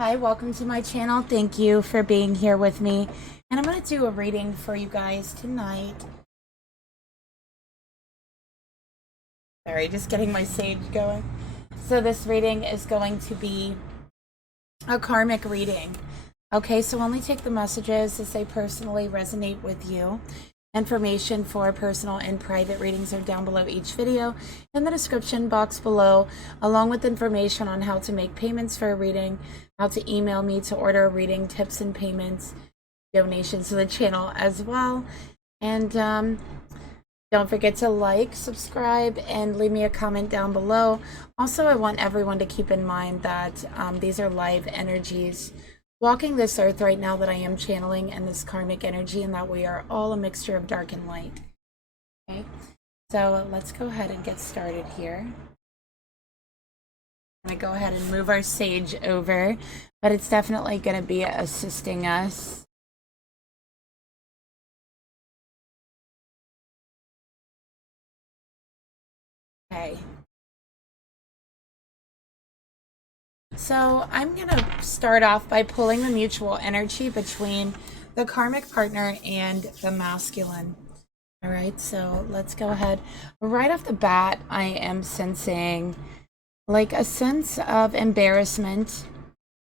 Hi, welcome to my channel. Thank you for being here with me. And I'm going to do a reading for you guys tonight. Sorry, just getting my sage going. So this reading is going to be a karmic reading. Okay, so only take the messages as they personally resonate with you. Information for personal and private readings are down below each video in the description box below, along with information on how to make payments for a reading, how to email me to order a reading, tips and payments, donations to the channel as well. And don't forget to like, subscribe, and leave me a comment down below. Also, I want everyone to keep in mind that these are live energies walking this earth right now that I am channeling, and this karmic energy, and that we are all a mixture of dark and light. Okay, so let's go ahead and get started here. I'm going to go ahead and move our sage over, but it's definitely going to be assisting us. Okay. So I'm going to start off by pulling the mutual energy between the karmic partner and the masculine. All right, so let's go ahead. Right off the bat, I am sensing like a sense of embarrassment.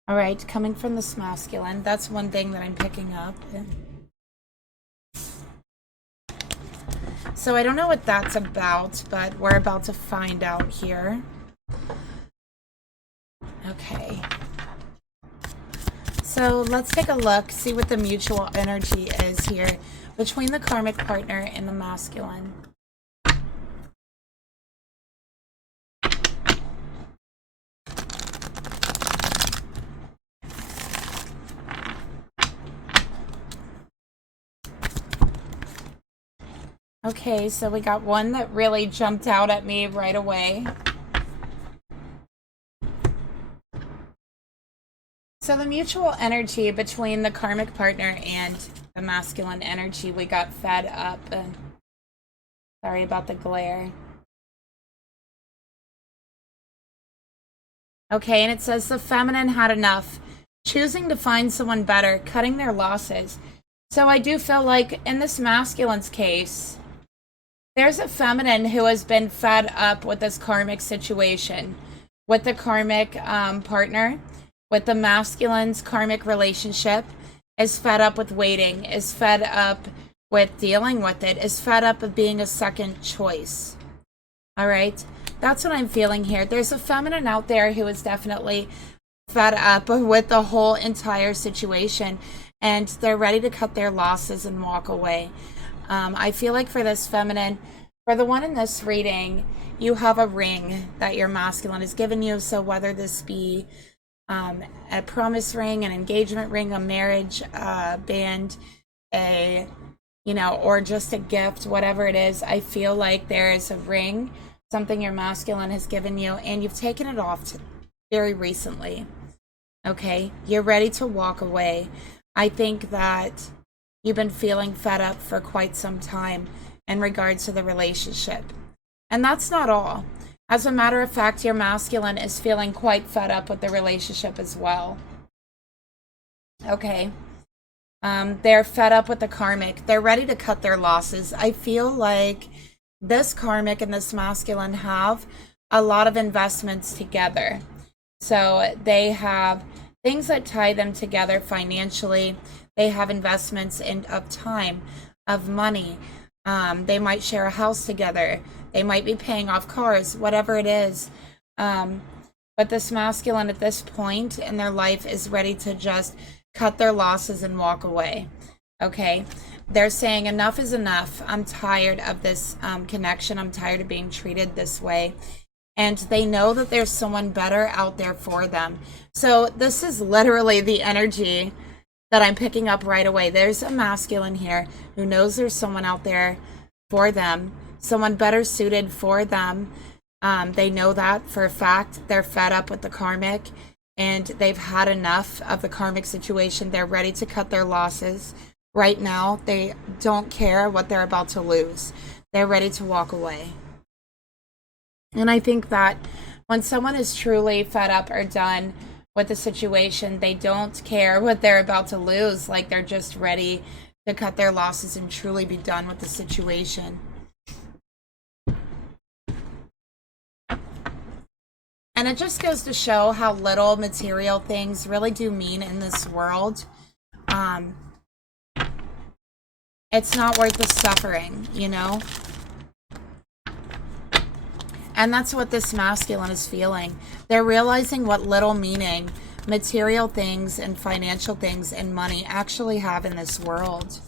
All right, coming from this masculine. That's one thing that I'm picking up. So I don't know what that's about, but we're about to find out here. Okay. So let's take a look, see what the mutual energy is here between the karmic partner and the masculine. Okay, so we got one that really jumped out at me right away. So the mutual energy between the karmic partner and the masculine energy, we got fed up. Sorry about the glare. Okay, and it says the feminine had enough, choosing to find someone better, cutting their losses. So I do feel like in this masculine's case, there's a feminine who has been fed up with this karmic situation, with the karmic partner, with the masculine's karmic relationship, is fed up with waiting, is fed up with dealing with it, is fed up of being a second choice. All right, that's what I'm feeling here. There's a feminine out there who is definitely fed up with the whole entire situation, and they're ready to cut their losses and walk away. I feel like for this feminine, for the one in this reading, you have a ring that your masculine has given you. So whether this be a promise ring, an engagement ring, a marriage band, or just a gift, whatever it is, I feel like there is a ring, something your masculine has given you, and you've taken it off very recently. Okay, you're ready to walk away. I think that you've been feeling fed up for quite some time in regards to the relationship. And that's not all. As a matter of fact, your masculine is feeling quite fed up with the relationship as well. Okay. They're fed up with the karmic. They're ready to cut their losses. I feel like this karmic and this masculine have a lot of investments together. So they have things that tie them together financially. They have investments of time, of money. They might share a house together. They might be paying off cars, whatever it is. But this masculine at this point in their life is ready to just cut their losses and walk away. Okay? They're saying enough is enough. I'm tired of this connection. I'm tired of being treated this way. And they know that there's someone better out there for them. So this is literally the energy that I'm picking up right away. There's a masculine here who knows there's someone out there for them, someone better suited for them. They know that for a fact. They're fed up with the karmic, and they've had enough of the karmic situation. They're ready to cut their losses. Right now, they don't care what they're about to lose. They're ready to walk away. And I think that when someone is truly fed up or done with the situation. They don't care what they're about to lose. Like, they're just ready to cut their losses and truly be done with the situation. And it just goes to show how little material things really do mean in this world. It's not worth the suffering, you know? And that's what this masculine is feeling. They're realizing what little meaning material things and financial things and money actually have in this world.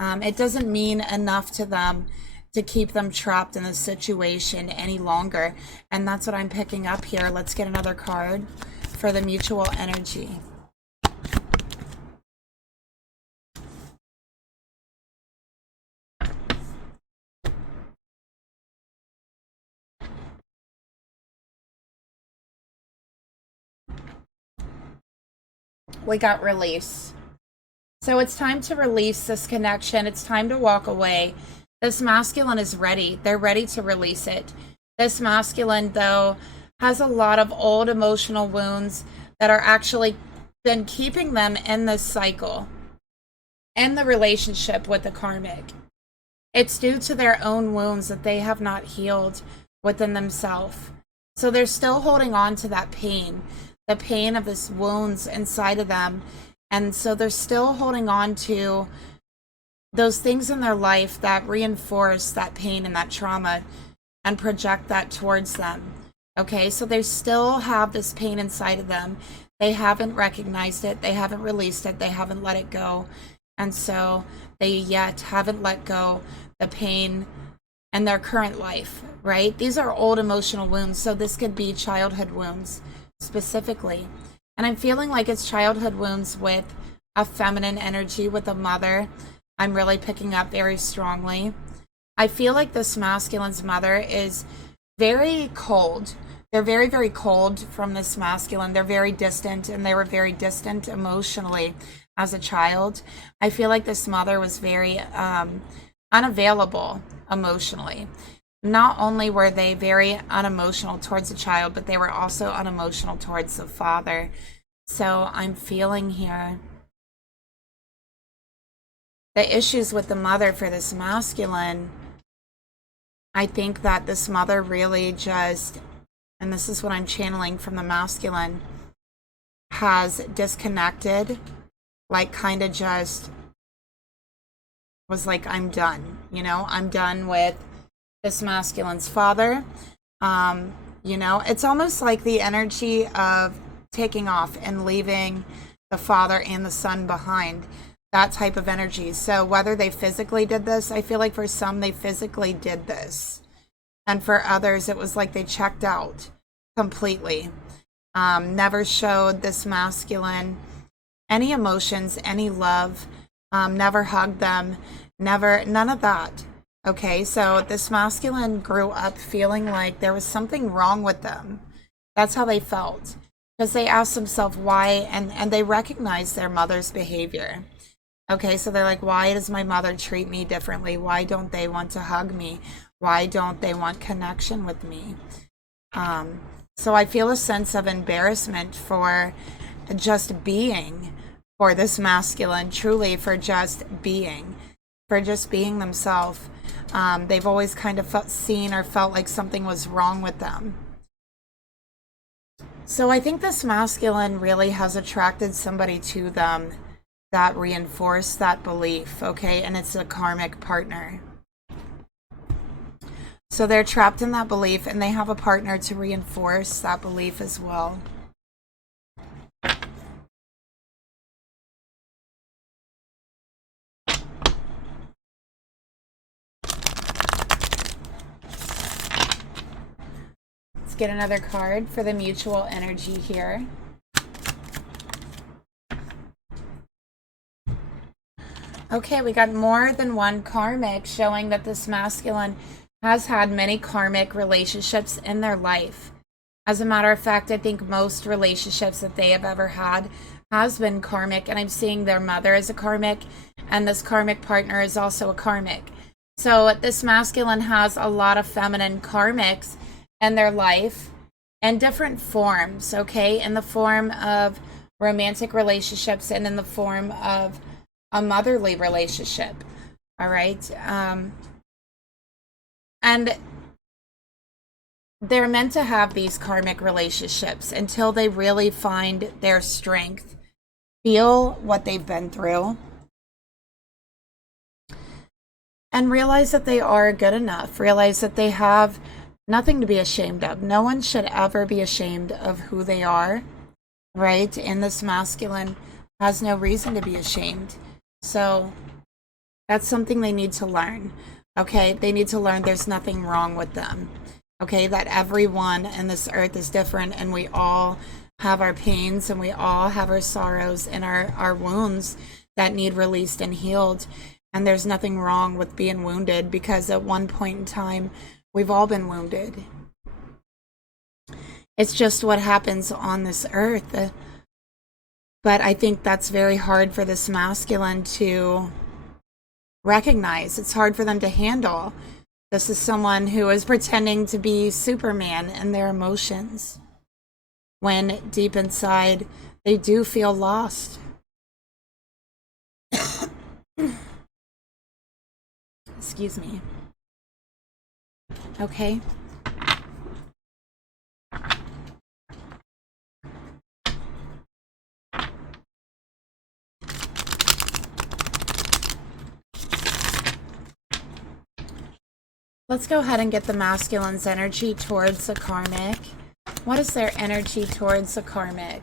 It doesn't mean enough to them to keep them trapped in this situation any longer. And that's what I'm picking up here. Let's get another card for the mutual energy. We got release. So it's time to release this connection. It's time to walk away. This masculine is ready. They're ready to release it. This masculine, though, has a lot of old emotional wounds that are actually been keeping them in this cycle and the relationship with the karmic. It's due to their own wounds that they have not healed within themselves. So they're still holding on to that pain, the pain of this wounds inside of them. And so they're still holding on to those things in their life that reinforce that pain and that trauma and project that towards them. Okay, so they still have this pain inside of them. They haven't recognized it. They haven't released it. They haven't let it go. And so they yet haven't let go the pain in their current life, right? These are old emotional wounds. So this could be childhood wounds specifically. And I'm feeling like it's childhood wounds with a feminine energy, with a mother. I'm really picking up very strongly. I feel like this masculine's mother is very cold. They're very, very cold from this masculine. They're very distant, and they were very distant emotionally as a child. I feel like this mother was very unavailable emotionally. Not only were they very unemotional towards the child, but they were also unemotional towards the father. So I'm feeling here the issues with the mother for this masculine. I think that this mother really just, and this is what I'm channeling from the masculine, has disconnected, like kind of just was like, I'm done, you know, I'm done with this masculine's father. You know, it's almost like the energy of taking off and leaving the father and the son behind. That type of energy. So whether they physically did this, I feel like for some they physically did this, and for others it was like they checked out completely. Never showed this masculine any emotions, any love, never hugged them, none of that. Okay, so this masculine grew up feeling like there was something wrong with them. That's how they felt, because they asked themselves why, and they recognized their mother's behavior. Okay, so they're like, why does my mother treat me differently? Why don't they want to hug me? Why don't they want connection with me? So I feel a sense of embarrassment for just being, for this masculine, truly for just being themselves. They've always kind of seen or felt like something was wrong with them. So I think this masculine really has attracted somebody to them that reinforce that belief, okay? And it's a karmic partner. So they're trapped in that belief, and they have a partner to reinforce that belief as well. Let's get another card for the mutual energy here. Okay, we got more than one karmic, showing that this masculine has had many karmic relationships in their life. As a matter of fact, I think most relationships that they have ever had has been karmic, and I'm seeing their mother as a karmic, and this karmic partner is also a karmic. So this masculine has a lot of feminine karmics in their life, in different forms, okay? In the form of romantic relationships and in the form of a motherly relationship, all right? And they're meant to have these karmic relationships until they really find their strength, feel what they've been through, and realize that they are good enough, realize that they have nothing to be ashamed of. No one should ever be ashamed of who they are, right? And this masculine has no reason to be ashamed. So that's something they need to learn, okay? They need to learn there's nothing wrong with them, okay? That everyone in this earth is different, and we all have our pains and we all have our sorrows and our wounds that need released and healed. And there's nothing wrong with being wounded, because at one point in time, we've all been wounded. It's just what happens on this earth. But I think that's very hard for this masculine to recognize. It's hard for them to handle. This is someone who is pretending to be Superman in their emotions, when deep inside, they do feel lost. Excuse me. Okay. Let's go ahead and get the masculine's energy towards the karmic. What is their energy towards the karmic?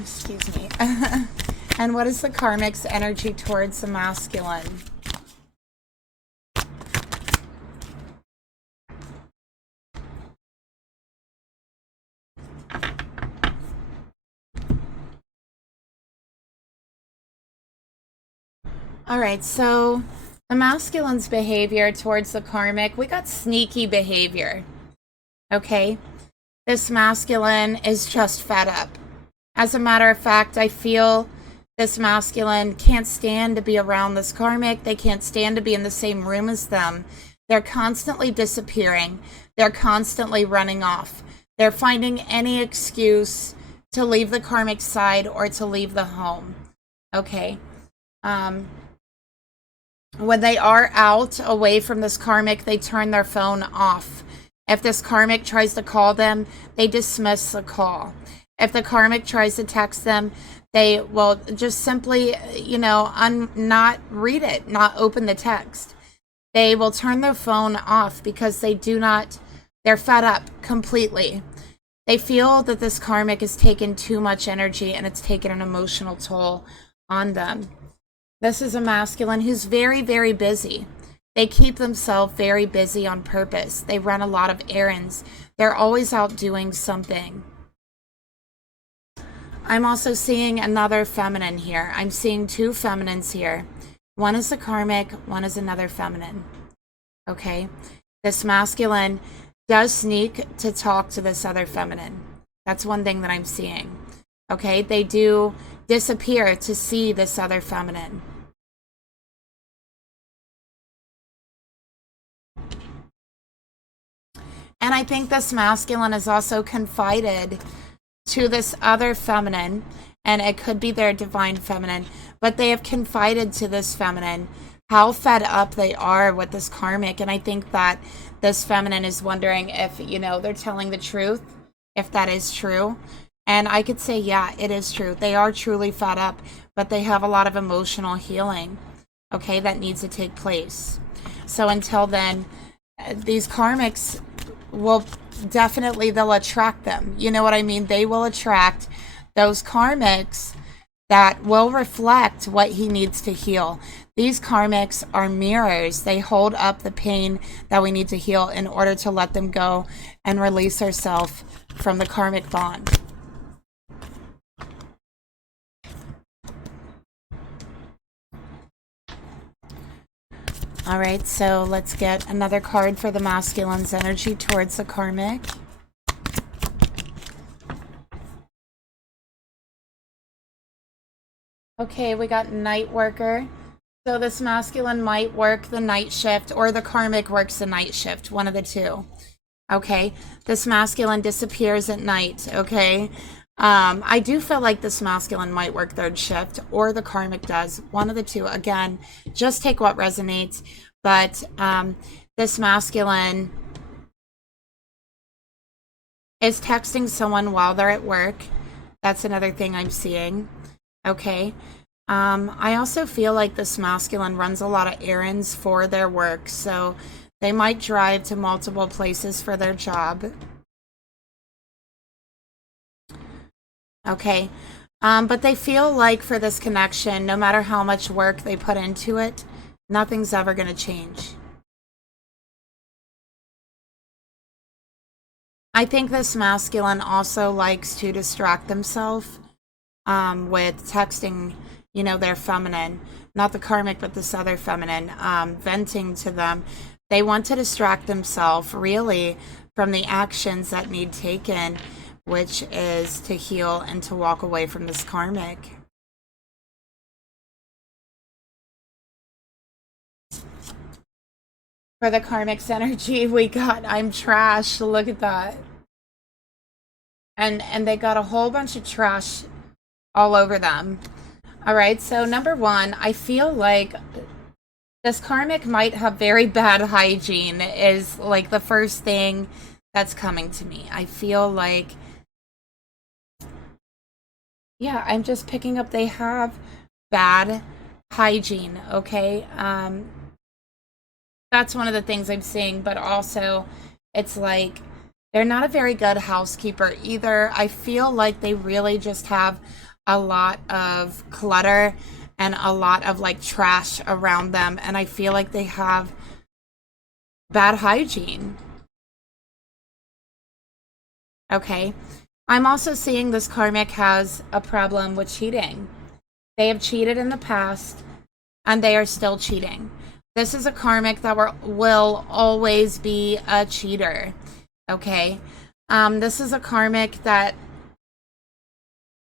Excuse me. And what is the karmic's energy towards the masculine? All right, so the masculine's behavior towards the karmic, we got sneaky behavior, okay? This masculine is just fed up. As a matter of fact, I feel this masculine can't stand to be around this karmic. They can't stand to be in the same room as them. They're constantly disappearing. They're constantly running off. They're finding any excuse to leave the karmic side or to leave the home, okay? When they are out away from this karmic, they turn their phone off. If this karmic tries to call them, they dismiss the call. If the karmic tries to text them, they will just simply, not read it, not open the text. They will turn their phone off because they're fed up completely. They feel that this karmic has taken too much energy and it's taken an emotional toll on them. This is a masculine who's very, very busy. They keep themselves very busy on purpose. They run a lot of errands. They're always out doing something. I'm also seeing another feminine here. I'm seeing two feminines here. One is the karmic, one is another feminine. Okay? This masculine does sneak to talk to this other feminine. That's one thing that I'm seeing. Okay? They do disappear to see this other feminine. And I think this masculine is also confided to this other feminine, and it could be their divine feminine, but they have confided to this feminine how fed up they are with this karmic. And I think that this feminine is wondering if, they're telling the truth, if that is true. And I could say, yeah, it is true. They are truly fed up, but they have a lot of emotional healing, okay, that needs to take place. So until then, these karmics will definitely, they'll attract them. You know what I mean? They will attract those karmics that will reflect what he needs to heal. These karmics are mirrors. They hold up the pain that we need to heal in order to let them go and release ourselves from the karmic bond. All right, so let's get another card for the masculine's energy towards the karmic. Okay, we got Night Worker. So this masculine might work the night shift, or the karmic works the night shift, one of the two. Okay, this masculine disappears at night. Okay, I do feel like this masculine might work third shift, or the karmic does, one of the two. Again, just take what resonates. But this masculine is texting someone while they're at work. That's another thing I'm seeing. Okay. I also feel like this masculine runs a lot of errands for their work, so they might drive to multiple places for their job. Okay. But they feel like for this connection, no matter how much work they put into it, nothing's ever going to change. I think this masculine also likes to distract themselves with texting, you know, their feminine, not the karmic, but this other feminine, venting to them. They want to distract themselves really from the actions that need taken, which is to heal and to walk away from this karmic. For the karmic's energy, we got I'm trash. Look at that. And they got a whole bunch of trash all over them. All right, so number one, I feel like this karmic might have very bad hygiene is like the first thing that's coming to me. I feel like, yeah, I'm just picking up they have bad hygiene, okay? That's one of the things I'm seeing, but also it's like they're not a very good housekeeper either. I feel like they really just have a lot of clutter and a lot of like trash around them, and I feel like they have bad hygiene. Okay. I'm also seeing this karmic has a problem with cheating. They have cheated in the past and they are still cheating. This is a karmic that will always be a cheater. Okay. This is a karmic that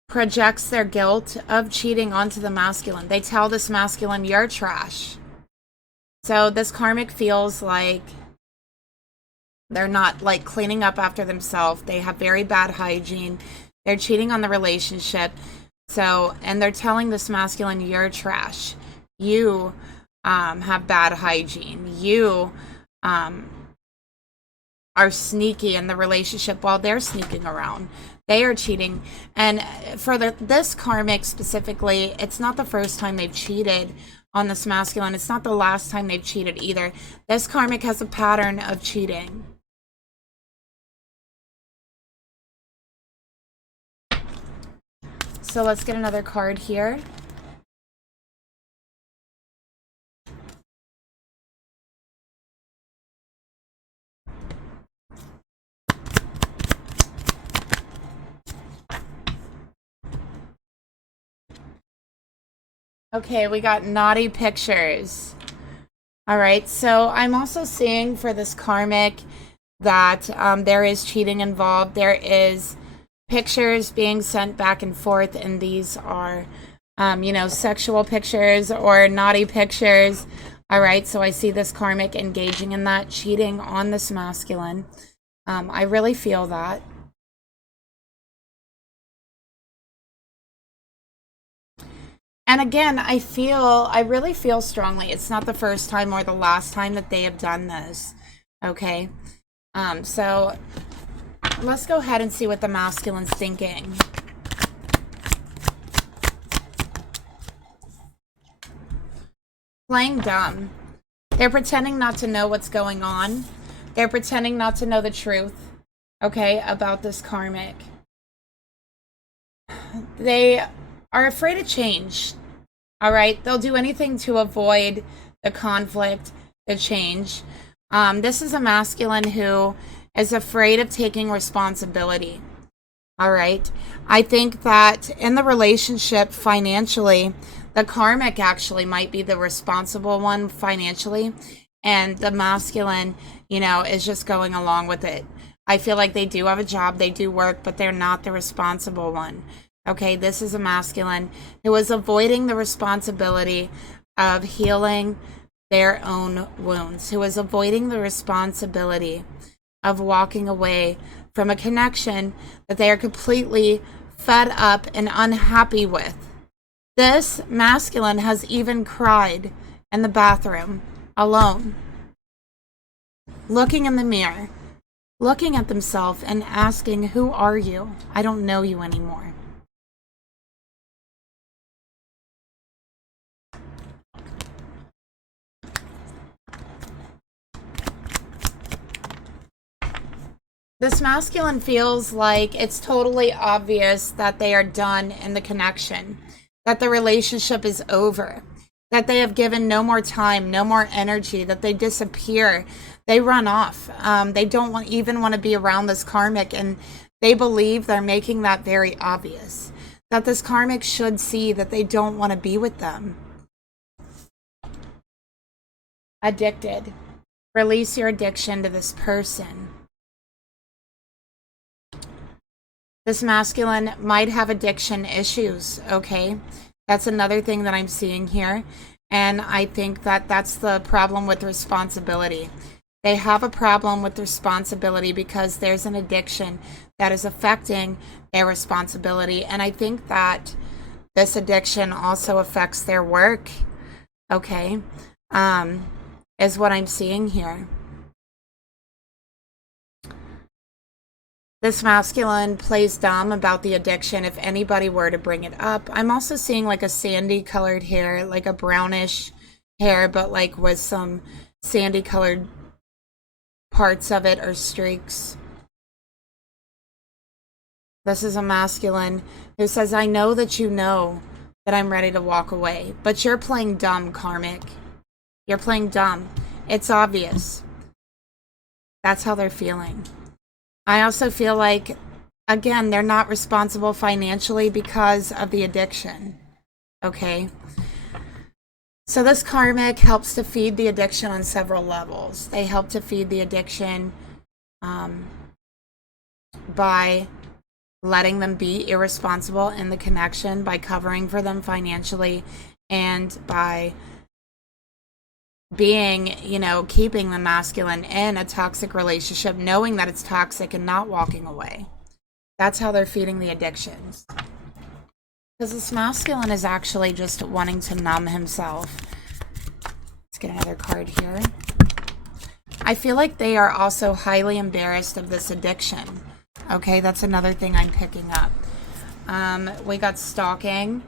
projects their guilt of cheating onto the masculine. They tell this masculine, you're trash. So this karmic feels like they're not like cleaning up after themselves. They have very bad hygiene. They're cheating on the relationship. So, and they're telling this masculine, you're trash. You have bad hygiene. You are sneaky in the relationship while they're sneaking around. They are cheating. And for this karmic specifically, it's not the first time they've cheated on this masculine. It's not the last time they've cheated either. This karmic has a pattern of cheating. So let's get another card here. Okay, we got naughty pictures. All right, so I'm also seeing for this karmic that there is cheating involved. There is pictures being sent back and forth, and these are, you know, sexual pictures or naughty pictures. All right, so I see this karmic engaging in that, cheating on this masculine. I really feel that. And again, I really feel strongly it's not the first time or the last time that they have done this. Okay. So let's go ahead and see what the masculine's thinking. Playing dumb. They're pretending not to know what's going on. They're pretending not to know the truth, okay, about this karmic. They are afraid of change. All right, they'll do anything to avoid the conflict, the change. This is a masculine who is afraid of taking responsibility. All right, I think that in the relationship financially, the karmic actually might be the responsible one financially, and the masculine, you know, is just going along with it. I feel like they do have a job, they do work, but they're not the responsible one. Okay, this is a masculine who is avoiding the responsibility of healing their own wounds, who is avoiding the responsibility of walking away from a connection that they are completely fed up and unhappy with. This masculine has even cried in the bathroom alone, looking in the mirror, looking at themselves and asking, who are you? I don't know you anymore. This masculine feels like it's totally obvious that they are done in the connection, that the relationship is over, that they have given no more time, no more energy, that they disappear, they run off. They don't even want to be around this karmic, and they believe they're making that very obvious, that this karmic should see that they don't want to be with them. Addicted. Release your addiction to this person. This masculine might have addiction issues, okay? That's another thing that I'm seeing here. And I think that that's the problem with responsibility. They have a problem with responsibility because there's an addiction that is affecting their responsibility. And I think that this addiction also affects their work, okay? Is what I'm seeing here. This masculine plays dumb about the addiction if anybody were to bring it up. I'm also seeing like a sandy colored hair, like a brownish hair, but like with some sandy colored parts of it or streaks. This is a masculine who says, I know that you know that I'm ready to walk away, but you're playing dumb, karmic. You're playing dumb. It's obvious. That's how they're feeling. I also feel like, again, they're not responsible financially because of the addiction, okay? So this karmic helps to feed the addiction on several levels. They help to feed the addiction by letting them be irresponsible in the connection, by covering for them financially, and by being, keeping the masculine in a toxic relationship, knowing that it's toxic and not walking away. That's how they're feeding the addictions. Because this masculine is actually just wanting to numb himself. Let's get another card here. I feel like they are also highly embarrassed of this addiction. Okay, that's another thing I'm picking up. We got stalking,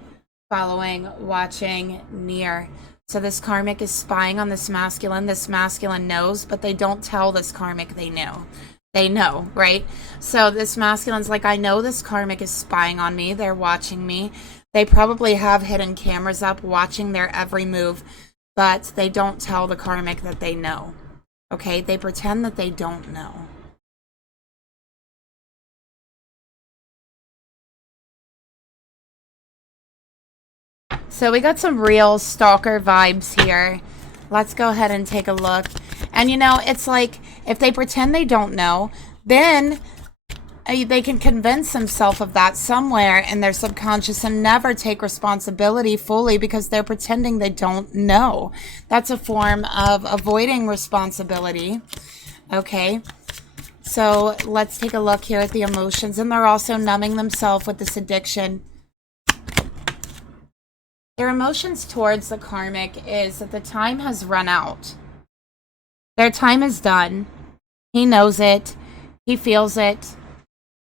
following, watching, near. So this karmic is spying on this masculine. This masculine knows, but they don't tell this karmic they know. They know, right? So this masculine's like, I know this karmic is spying on me. They're watching me. They probably have hidden cameras up watching their every move, but they don't tell the karmic that they know. Okay? They pretend that they don't know. So we got some real stalker vibes here. Let's go ahead and take a look. And it's like, if they pretend they don't know, then they can convince themselves of that somewhere in their subconscious and never take responsibility fully because they're pretending they don't know. That's a form of avoiding responsibility. Okay. So let's take a look here at the emotions. And they're also numbing themselves with this addiction. Their emotions towards the karmic is that the time has run out. Their time is done. He knows it. He feels it.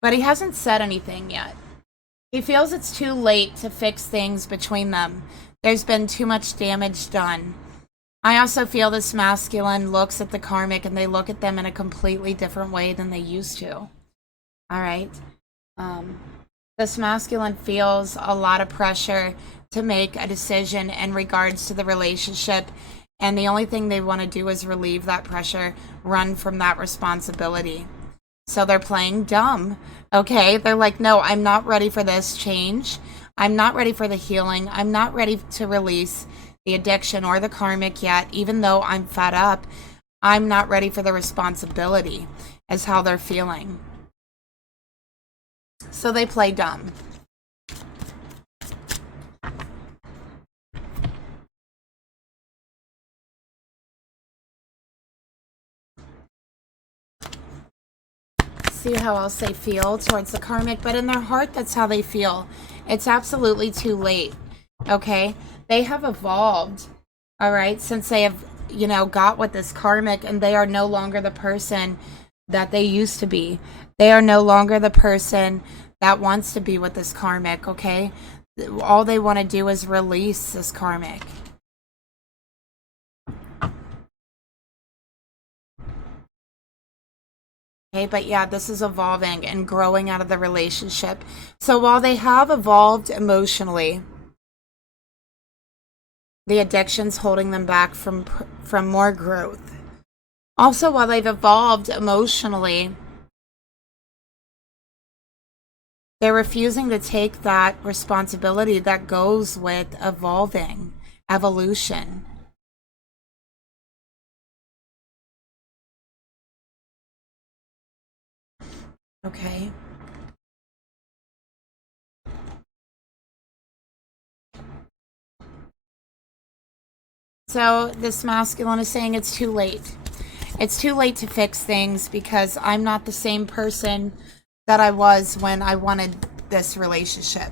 But he hasn't said anything yet. He feels it's too late to fix things between them. There's been too much damage done. I also feel this masculine looks at the karmic and they look at them in a completely different way than they used to. All right. This masculine feels a lot of pressure to make a decision in regards to the relationship, and the only thing they want to do is relieve that pressure, run from that responsibility. So they're playing dumb, okay? They're like, no, I'm not ready for this change. I'm not ready for the healing. I'm not ready to release the addiction or the karmic yet, even though I'm fed up. I'm not ready for the responsibility, is how they're feeling. So they play dumb. see how else they feel towards the karmic, but in their heart, that's how they feel. It's absolutely too late, okay? They have evolved, all right, since they have, you know, got with this karmic, and they are no longer the person that they used to be. They are no longer the person that wants to be with this karmic, okay? All they want to do is release this karmic. Okay, but yeah, this is evolving and growing out of the relationship. So while they have evolved emotionally, the addiction's holding them back from more growth. Also, while they've evolved emotionally, they're refusing to take that responsibility that goes with evolving, evolution. Okay. So this masculine is saying it's too late. It's too late to fix things because I'm not the same person that I was when I wanted this relationship.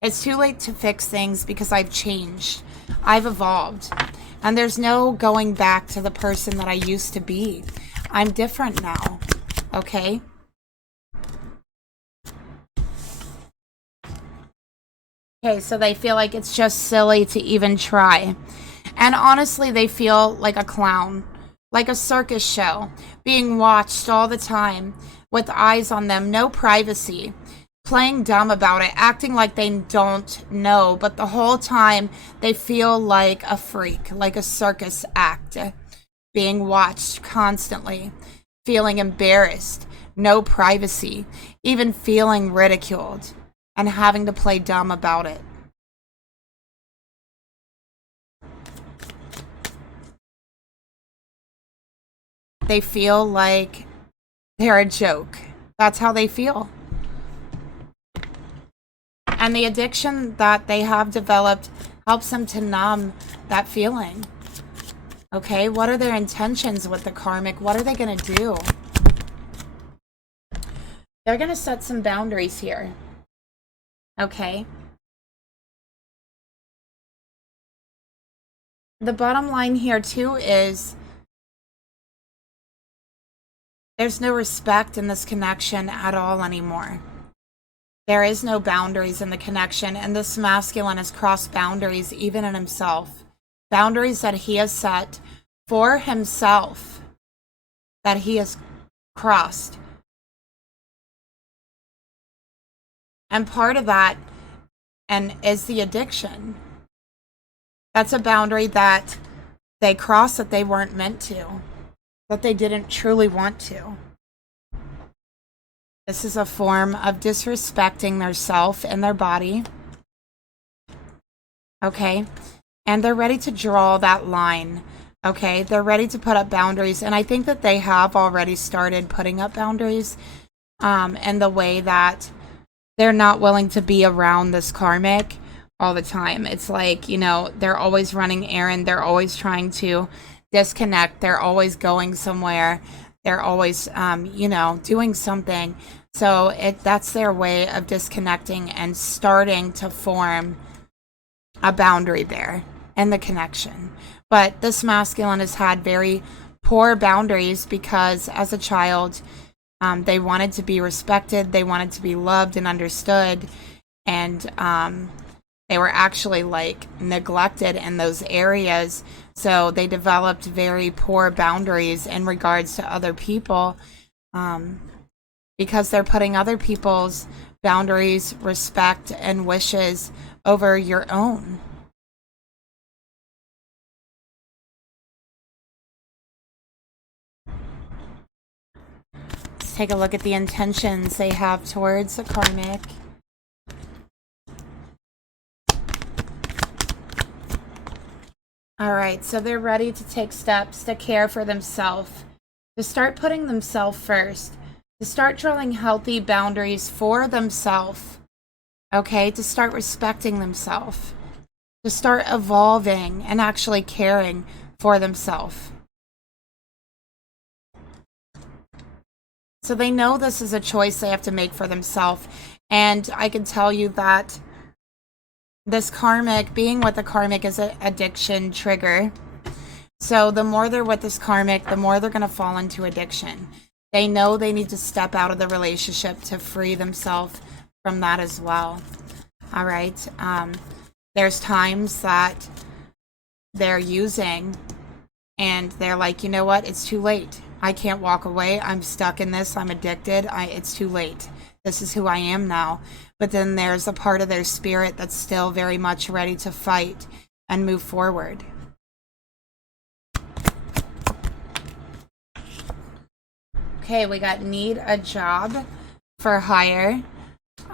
It's too late to fix things because I've changed. I've evolved. And there's no going back to the person that I used to be. I'm different now. Okay? Okay, so they feel like it's just silly to even try. And honestly, they feel like a clown, like a circus show, being watched all the time with eyes on them, no privacy, playing dumb about it, acting like they don't know, but the whole time they feel like a freak, like a circus act, being watched constantly, feeling embarrassed, no privacy, even feeling ridiculed, and having to play dumb about it. They feel like they're a joke. That's how they feel. And the addiction that they have developed helps them to numb that feeling. Okay, what are their intentions with the karmic? What are they going to do? They're going to set some boundaries here. Okay. The bottom line here too is there's no respect in this connection at all anymore. There is no boundaries in the connection, and this masculine has crossed boundaries even in himself. Boundaries that he has set for himself that he has crossed. And part of that is the addiction. That's a boundary that they crossed that they weren't meant to, that they didn't truly want to. This is a form of disrespecting their self and their body. Okay? And they're ready to draw that line. Okay? They're ready to put up boundaries. And I think that they have already started putting up boundaries in the way that they're not willing to be around this karmic all the time. It's like, you know, they're always running errand. They're always trying to disconnect. They're always going somewhere. They're always, you know, doing something. So that's their way of disconnecting and starting to form a boundary there in the connection. But this masculine has had very poor boundaries because as a child, they wanted to be respected. They wanted to be loved and understood. And they were actually like neglected in those areas. So they developed very poor boundaries in regards to other people because they're putting other people's boundaries, respect, and wishes over your own. Let's take a look at the intentions they have towards the karmic. All right, so they're ready to take steps to care for themselves, to start putting themselves first, to start drawing healthy boundaries for themselves, okay, to start respecting themselves, to start evolving and actually caring for themselves. So they know this is a choice they have to make for themselves. And I can tell you that this karmic, being with the karmic, is an addiction trigger. So the more they're with this karmic, the more they're going to fall into addiction. They know they need to step out of the relationship to free themselves from that as well. All right. There's times that they're using and they're like, you know what? It's too late. I can't walk away. I'm stuck in this. I'm addicted. It's too late. This is who I am now. But then there's a part of their spirit that's still very much ready to fight and move forward. Okay, we got need a job for hire.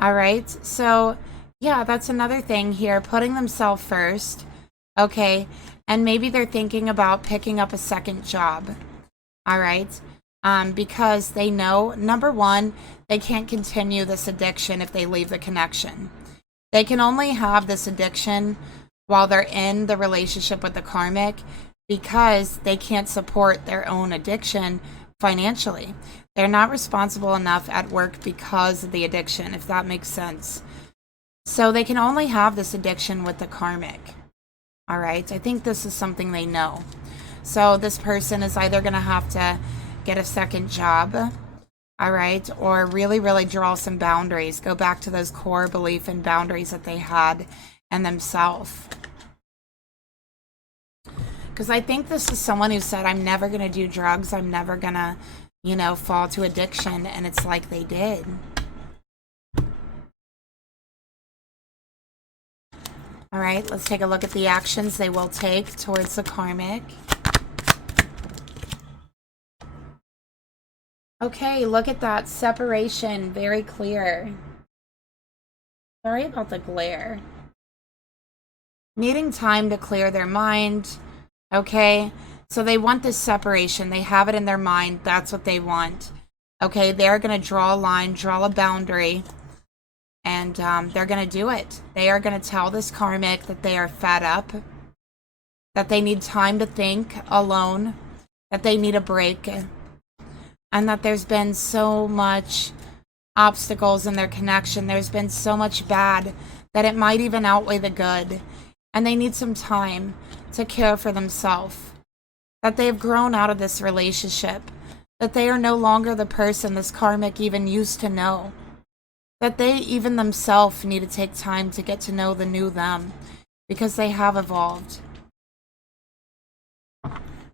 All right, so yeah, that's another thing here, putting themselves first. Okay, and maybe they're thinking about picking up a second job. All right, because they know, number one, they can't continue this addiction if they leave the connection. They can only have this addiction while they're in the relationship with the karmic because they can't support their own addiction financially. They're not responsible enough at work because of the addiction, if that makes sense. So they can only have this addiction with the karmic. All right, I think this is something they know. So this person is either going to have to get a second job, all right, or really, really draw some boundaries, go back to those core belief and boundaries that they had in themselves. Because I think this is someone who said, I'm never going to do drugs. I'm never going to, you know, fall to addiction. And it's like they did. All right, let's take a look at the actions they will take towards the karmic. Okay, look at that. Separation. Very clear. Sorry about the glare. Needing time to clear their mind. Okay, so they want this separation. They have it in their mind. That's what they want. Okay, they're going to draw a line, draw a boundary, and they're going to do it. They are going to tell this karmic that they are fed up, that they need time to think alone, that they need a break, and that there's been so much obstacles in their connection. There's been so much bad that it might even outweigh the good. And they need some time to care for themselves. That they have grown out of this relationship. That they are no longer the person this karmic even used to know. That they even themselves need to take time to get to know the new them. Because they have evolved.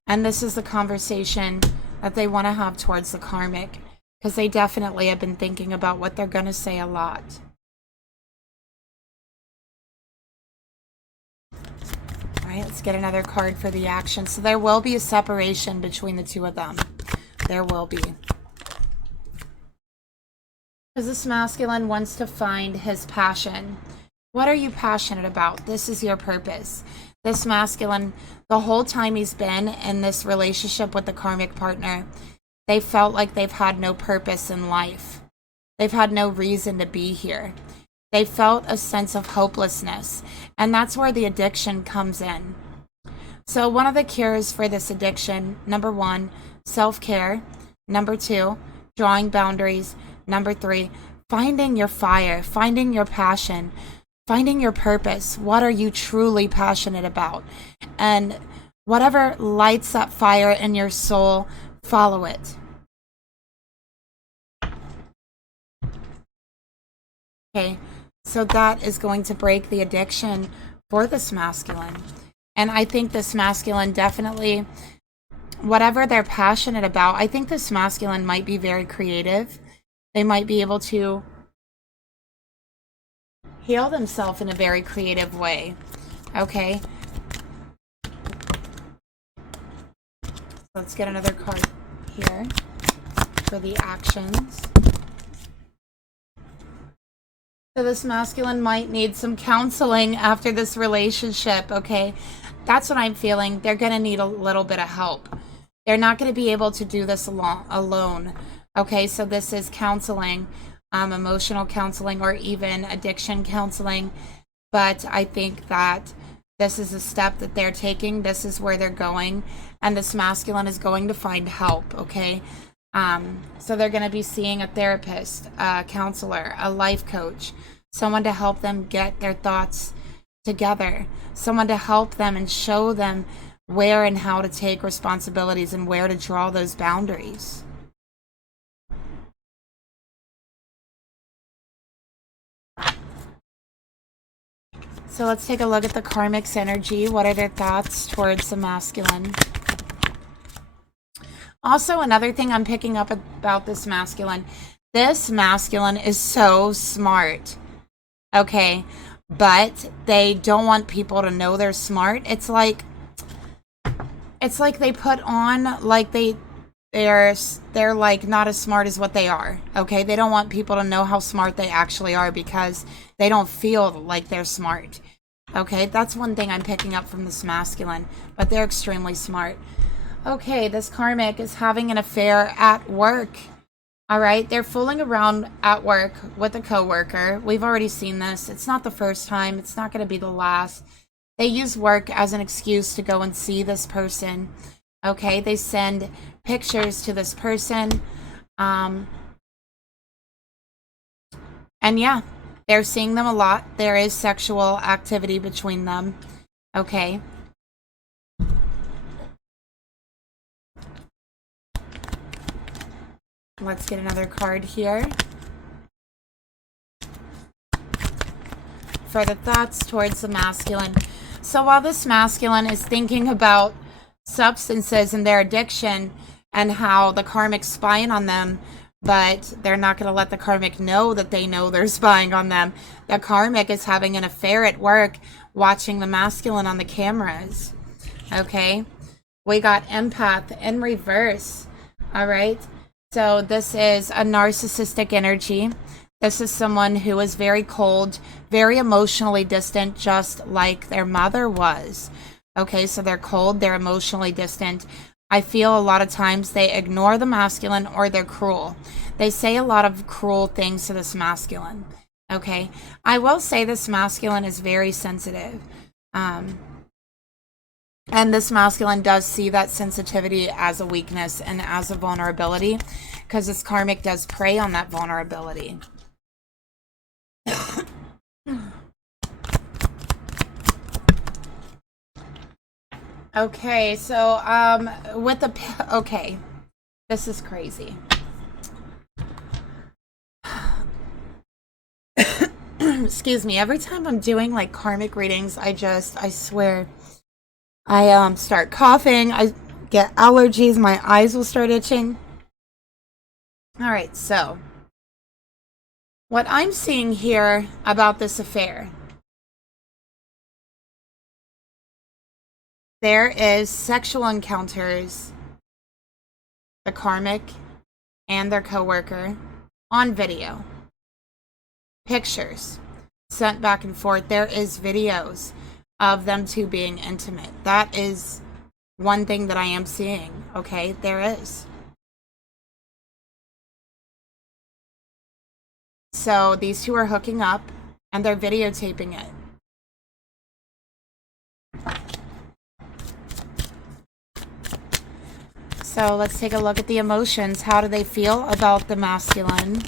And this is the conversation that they want to have towards the karmic. Because they definitely have been thinking about what they're going to say a lot. Let's get another card for the action. So there will be a separation between the two of them. There will be. Because this masculine wants to find his passion. What are you passionate about? This is your purpose. This masculine, the whole time he's been in this relationship with the karmic partner, they felt like they've had no purpose in life. They've had no reason to be here. They felt a sense of hopelessness, and that's where the addiction comes in. So one of the cures for this addiction, number one, self-care. Number two, drawing boundaries. Number three, finding your fire, finding your passion, finding your purpose. What are you truly passionate about? And whatever lights that fire in your soul, follow it. Okay. So that is going to break the addiction for this masculine. And I think this masculine definitely, whatever they're passionate about, I think this masculine might be very creative. They might be able to heal themselves in a very creative way. Okay. Let's get another card here for the actions. So this masculine might need some counseling after this relationship, okay? That's what I'm feeling. They're going to need a little bit of help. They're not going to be able to do this alone, okay? So this is counseling, emotional counseling, or even addiction counseling. But I think that this is a step that they're taking. This is where they're going. And this masculine is going to find help, okay? So they're going to be seeing a therapist, a counselor, a life coach, someone to help them get their thoughts together, someone to help them and show them where and how to take responsibilities and where to draw those boundaries. So let's take a look at the Karmic's energy. What are their thoughts towards the masculine? Also, another thing I'm picking up about this masculine is so smart. Okay, but they don't want people to know they're smart. It's like they put on like they're like not as smart as what they are. Okay, they don't want people to know how smart they actually are because they don't feel like they're smart. Okay, that's one thing I'm picking up from this masculine, but they're extremely smart. Okay, this Karmic is having an affair at work. All right, they're fooling around at work with a coworker. We've already seen this. It's not the first time. It's not going to be the last. They use work as an excuse to go and see this person. Okay, they send pictures to this person. And yeah, they're seeing them a lot. There is sexual activity between them. Okay. Let's get another card here. For the thoughts towards the masculine. So while this masculine is thinking about substances and their addiction and how the Karmic's spying on them, but they're not going to let the Karmic know that they know they're spying on them. The Karmic is having an affair at work, watching the masculine on the cameras. Okay? We got empath in reverse. All right? So this is a narcissistic energy. This is someone who is very cold, very emotionally distant, just like their mother was. Okay, so they're cold, they're emotionally distant. I feel a lot of times they ignore the masculine or they're cruel. They say a lot of cruel things to this masculine. Okay, I will say this masculine is very sensitive. And this masculine does see that sensitivity as a weakness and as a vulnerability, because this Karmic does prey on that vulnerability. Okay, so with the okay, this is crazy. Excuse me. Every time I'm doing like Karmic readings, I swear, I start coughing. I get allergies. My eyes will start itching. All right, so what I'm seeing here about this affair, there is sexual encounters, the Karmic and their coworker, on video. Pictures sent back and forth. There is videos of them two being intimate. That is one thing that I am seeing. Okay, there is. So these two are hooking up and they're videotaping it. So let's take a look at the emotions. How do they feel about the masculine?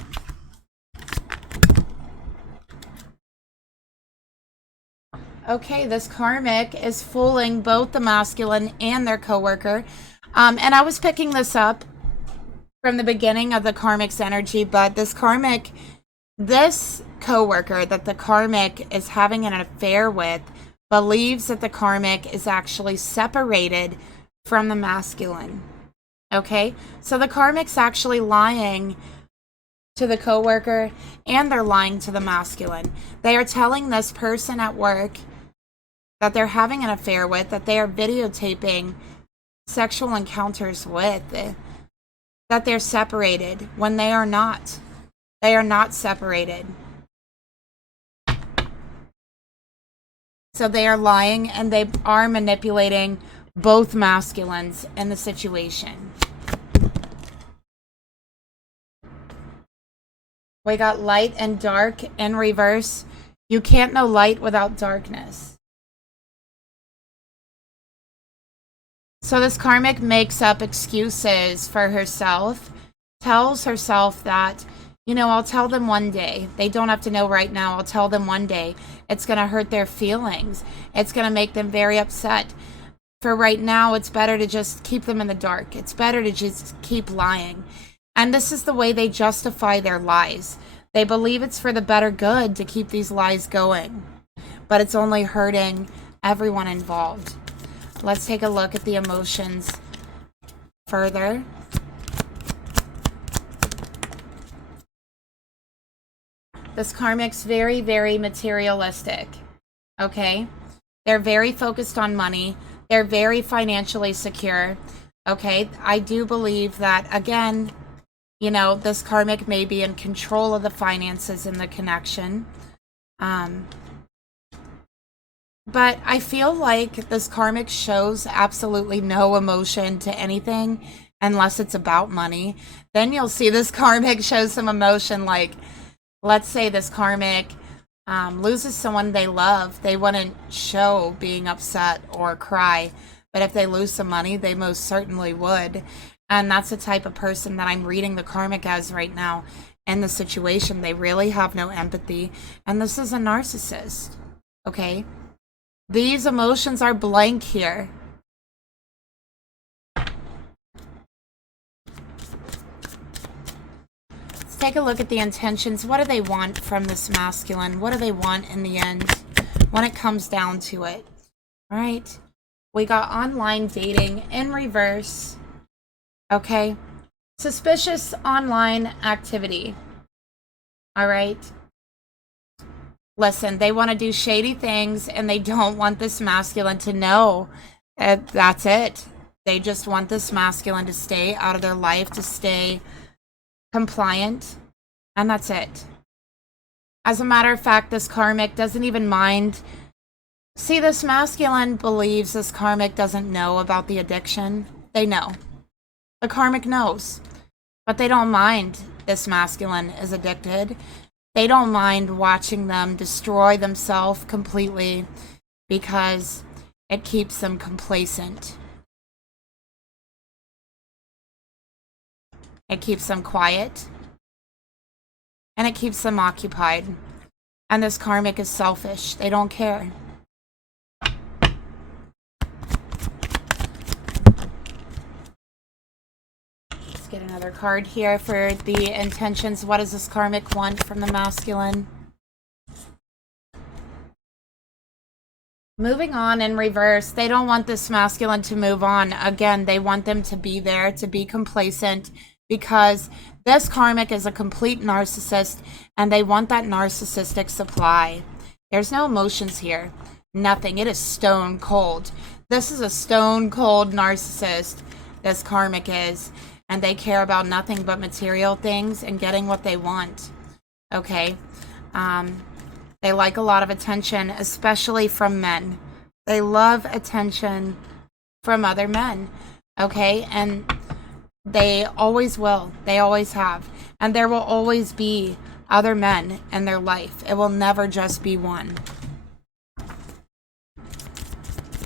Okay, this Karmic is fooling both the masculine and their coworker. And I was picking this up from the beginning of the Karmic's energy, but this Karmic, this coworker that the Karmic is having an affair with, believes that the Karmic is actually separated from the masculine. Okay, so the Karmic's actually lying to the coworker and they're lying to the masculine. They are telling this person at work that they're having an affair with, that they are videotaping sexual encounters with, that they're separated when they are not. They are not separated. So they are lying and they are manipulating both masculines in the situation. We got light and dark in reverse. You can't know light without darkness. So this Karmic makes up excuses for herself tells herself that, you know, I'll tell them one day. They don't have to know right now. I'll tell them one day. It's going to hurt their feelings. It's going to make them very upset. For right now, it's better to just keep them in the dark. It's better to just keep lying. And this is the way they justify their lies. They believe it's for the better good to keep these lies going. But it's only hurting everyone involved. Let's take a look at the emotions further. This karmic's very, very materialistic. Okay? They're very focused on money. They're very financially secure. Okay? I do believe that, again, you know, this karmic may be in control of the finances in the connection. But I feel like this karmic shows absolutely no emotion to anything unless it's about money. Then you'll see this karmic show some emotion, like, let's say this karmic loses someone they love. They wouldn't show being upset or cry. But if they lose some money, they most certainly would. And that's the type of person that I'm reading the karmic as right now. In the situation, they really have no empathy. And this is a narcissist. Okay? These emotions are blank here. Let's take a look at the intentions. What do they want from this masculine? What do they want in the end when it comes down to it? All right. We got online dating in reverse. Okay. Suspicious online activity. All right. Listen, they want to do shady things and they don't want this masculine to know. That's it. They just want this masculine to stay out of their life, to stay compliant, and that's it. As a matter of fact, this karmic doesn't even mind. See, this masculine believes this karmic doesn't know about the addiction. They know. The karmic knows. But they don't mind this masculine is addicted. They don't mind watching them destroy themselves completely because it keeps them complacent. It keeps them quiet. And it keeps them occupied. And this karmic is selfish. They don't care. Get another card here for the intentions. What does this karmic want from the masculine? Moving on in reverse. They don't want this masculine to move on. Again, they want them to be there, to be complacent, because this karmic is a complete narcissist and they want that narcissistic supply. There's no emotions here. Nothing. It is stone cold. This is a stone cold narcissist. This karmic is. And they care about nothing but material things and getting what they want. Okay? They like a lot of attention, especially from men. They love attention from other men. Okay? And they always will. They always have. And there will always be other men in their life. It will never just be one.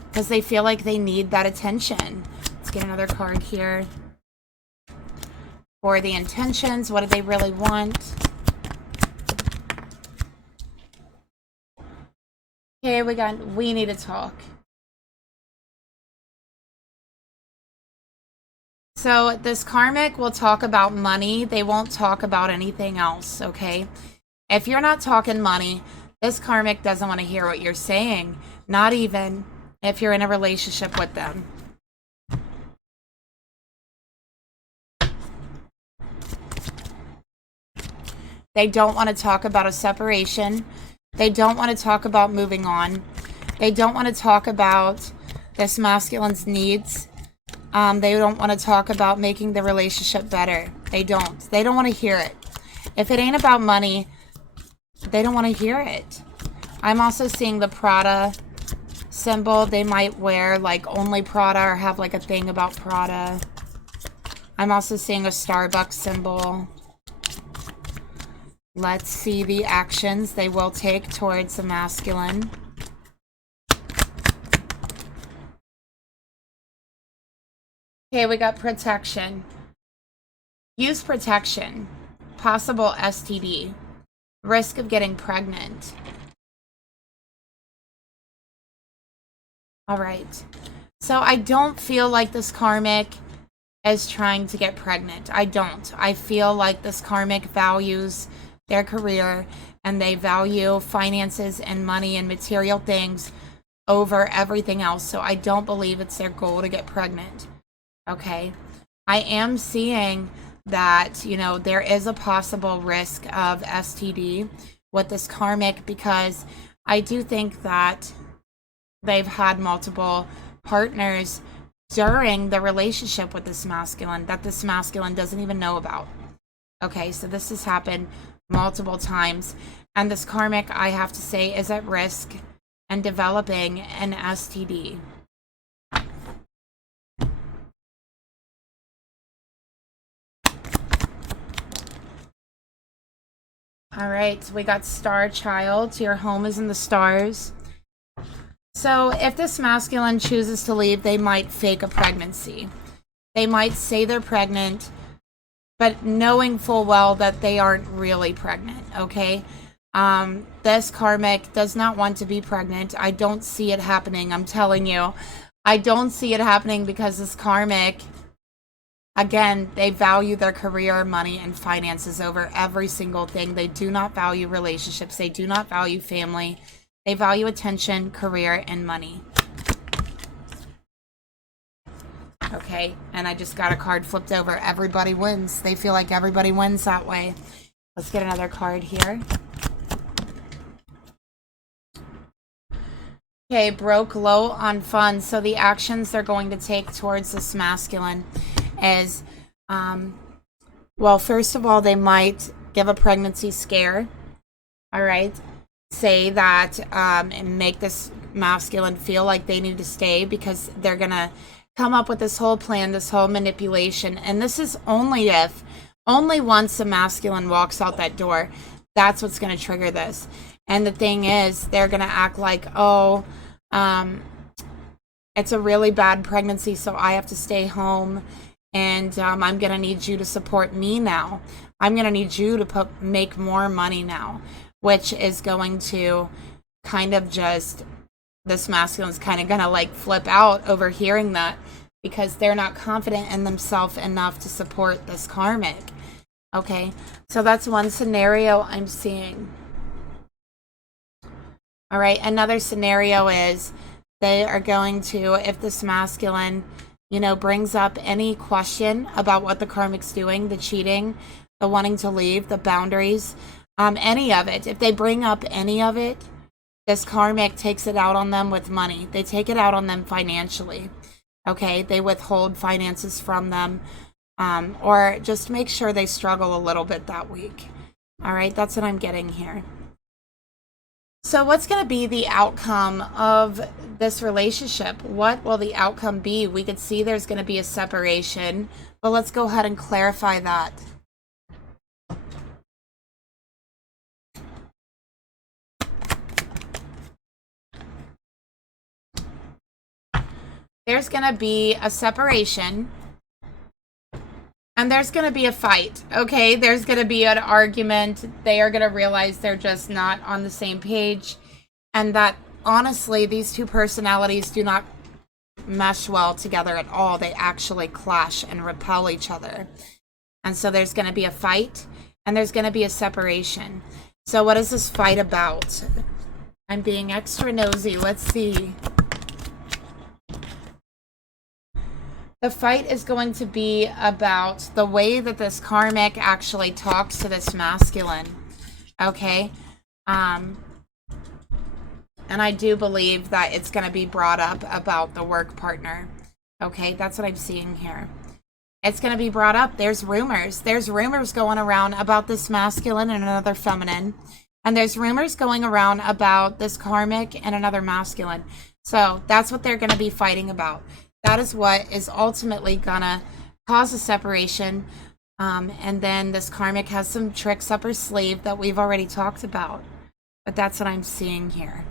Because they feel like they need that attention. Let's get another card here. For the intentions, what do they really want? Okay, we need to talk. So this karmic will talk about money. They won't talk about anything else, okay? If you're not talking money, this karmic doesn't want to hear what you're saying. Not even if you're in a relationship with them. They don't want to talk about a separation. They don't want to talk about moving on. They don't want to talk about this masculine's needs. They don't want to talk about making the relationship better. They don't. They don't want to hear it. If it ain't about money, they don't want to hear it. I'm also seeing the Prada symbol. They might wear like only Prada or have like a thing about Prada. I'm also seeing a Starbucks symbol. Let's see the actions they will take towards the masculine. Okay, we got protection. Use protection. Possible STD. Risk of getting pregnant. All right. So I don't feel like this karmic is trying to get pregnant. I don't. I feel like this karmic values their career and they value finances and money and material things over everything else. So I don't believe it's their goal to get pregnant. Okay. I am seeing that, you know, there is a possible risk of STD with this karmic because I do think that they've had multiple partners during the relationship with this masculine that this masculine doesn't even know about. Okay, so this has happened multiple times. And this karmic, I have to say, is at risk and developing an STD. All right, so we got Star Child. Your home is in the stars. So if this masculine chooses to leave, they might fake a pregnancy. They might say they're pregnant, but knowing full well that they aren't really pregnant, okay? This karmic does not want to be pregnant. I don't see it happening. I'm telling you. I don't see it happening because this karmic, again, they value their career, money, and finances over every single thing. They do not value relationships. They do not value family. They value attention, career, and money. Okay, and I just got a card flipped over. Everybody wins. They feel like everybody wins that way. Let's get another card here. Okay, broke low on funds. So the actions they're going to take towards this masculine is, well, first of all, they might give a pregnancy scare. All right. Say that and make this masculine feel like they need to stay because they're going to come up with this whole plan, this whole manipulation. And this is only once a masculine walks out that door, that's what's going to trigger this. And the thing is, they're going to act like, oh, it's a really bad pregnancy, so I have to stay home. And I'm going to need you to support me now. I'm going to need you to make more money now, which is going to kind of just, this masculine's kind of going to like flip out over hearing that because they're not confident in themselves enough to support this karmic. Okay, so that's one scenario I'm seeing. All right, another scenario is they are going to, if this masculine, you know, brings up any question about what the karmic's doing, the cheating, the wanting to leave, the boundaries, any of it, if they bring up any of it, this karmic takes it out on them with money. They take it out on them financially. Okay, they withhold finances from them, or just make sure they struggle a little bit that week. All right, that's what I'm getting here. So what's going to be the outcome of this relationship? What will the outcome be? We could see there's going to be a separation, but let's go ahead and clarify that. There's going to be a separation, and there's going to be a fight, okay? There's going to be an argument. They are going to realize they're just not on the same page, and that, honestly, these two personalities do not mesh well together at all. They actually clash and repel each other. And so there's going to be a fight, and there's going to be a separation. So what is this fight about? I'm being extra nosy. Let's see. The fight is going to be about the way that this karmic actually talks to this masculine. Okay? And I do believe that it's going to be brought up about the work partner. Okay? That's what I'm seeing here. It's going to be brought up. There's rumors. There's rumors going around about this masculine and another feminine. And there's rumors going around about this karmic and another masculine. So that's what they're going to be fighting about. That is what is ultimately gonna cause a separation. And then this karmic has some tricks up her sleeve that we've already talked about. But that's what I'm seeing here.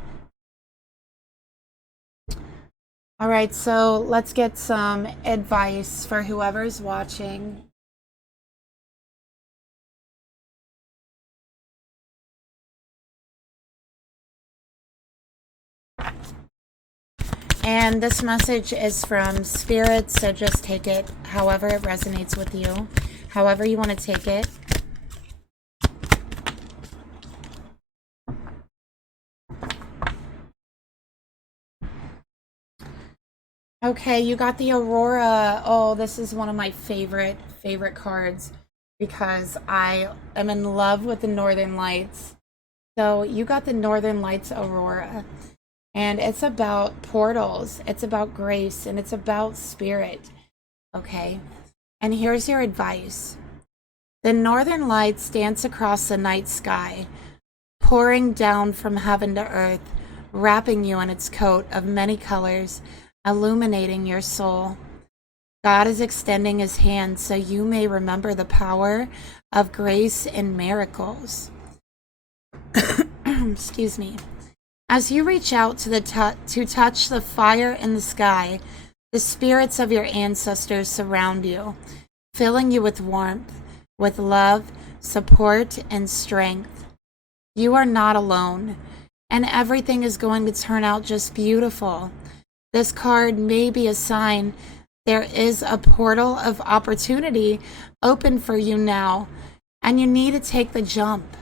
All right, so let's get some advice for whoever's watching. And this message is from Spirit, so just take it however it resonates with you, however you want to take it. Okay, you got the Aurora. Oh, this is one of my favorite cards because I am in love with the Northern Lights. So you got the Northern Lights Aurora. And it's about portals, it's about grace, and it's about spirit. Okay? And here's your advice. The Northern Lights dance across the night sky, pouring down from heaven to earth, wrapping you in its coat of many colors, illuminating your soul. God is extending his hand so you may remember the power of grace and miracles. Excuse me. As you reach out to touch the fire in the sky, the spirits of your ancestors surround you, filling you with warmth, with love, support, and strength. You are not alone, and everything is going to turn out just beautiful. This card may be a sign there is a portal of opportunity open for you now, and you need to take the jump.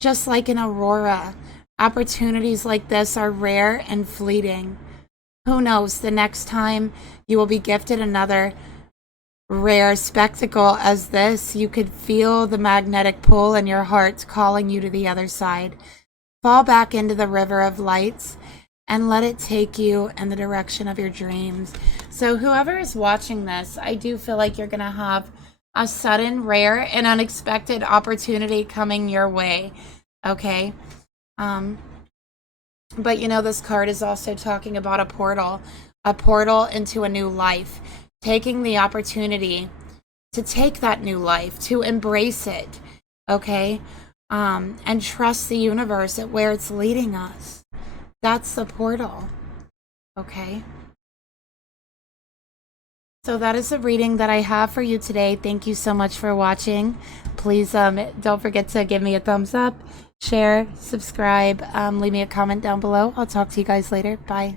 Just like an aurora, opportunities like this are rare and fleeting. Who knows, the next time you will be gifted another rare spectacle as this, you could feel the magnetic pull in your heart calling you to the other side. Fall back into the river of lights and let it take you in the direction of your dreams. So whoever is watching this, I do feel like you're going to have a sudden, rare, and unexpected opportunity coming your way. Okay? But you know, this card is also talking about a portal into a new life, taking the opportunity to take that new life, to embrace it, okay? And trust the universe at where it's leading us. That's the portal, okay? So that is the reading that I have for you today. Thank you so much for watching. Please don't forget to give me a thumbs up, share, subscribe, leave me a comment down below. I'll talk to you guys later. Bye.